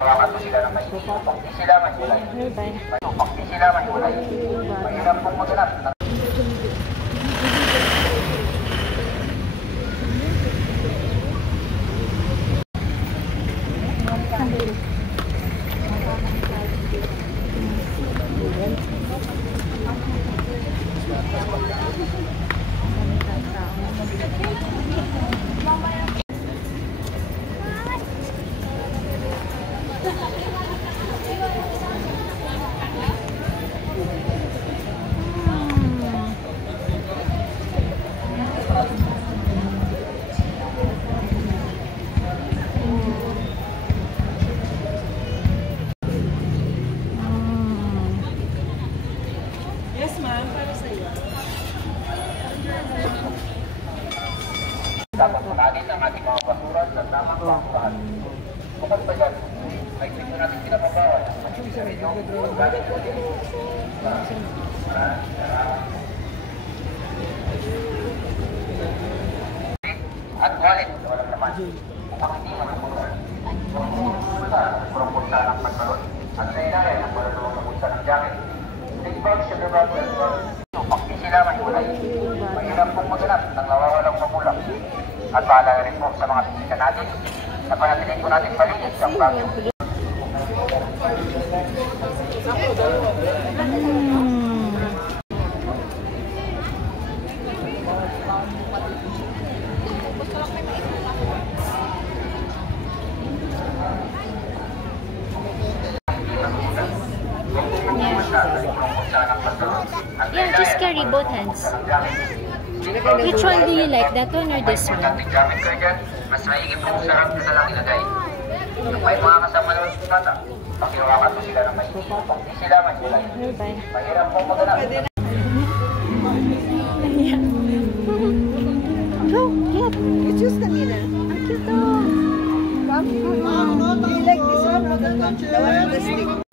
Hawakan mo sila ng maigi. Pag di sila mahiwalay. Pag di sila mahiwalay. Mahirap pong maganap. Yes, ma'am. Para sa iyo. Dapat managin ang ating mga basura sa tamang pangkahan. Bukod pa dyan, may pwede natin pinapabawal ang sarili nyo gamit ko din. At wallet, walang laman. Upang hindi makapulol. Purong bulsa ng pantalon. At sa ilalim, ang walang na bulsa ng jacket. Big bag, sugar bag, red bag. Pag di sila mahiwalay, mahirap pong maganap ng nawawalang magulang. At bahala rin po sa mga bisita natin na panatiliin po natin paligid sa bagyo. Yeah, just carry both hands. Which one do you like? That one or this one? Mas maigi po sa harap na lang ilagay. Kung may mga kasama naman sa bata, pakihawakan mo sila ng maigi. Kung di sila mahiwalay, mahirap po maganap. Go, hit. You choose the middle. Ang cute oh. Do you like this one or the one with the stick?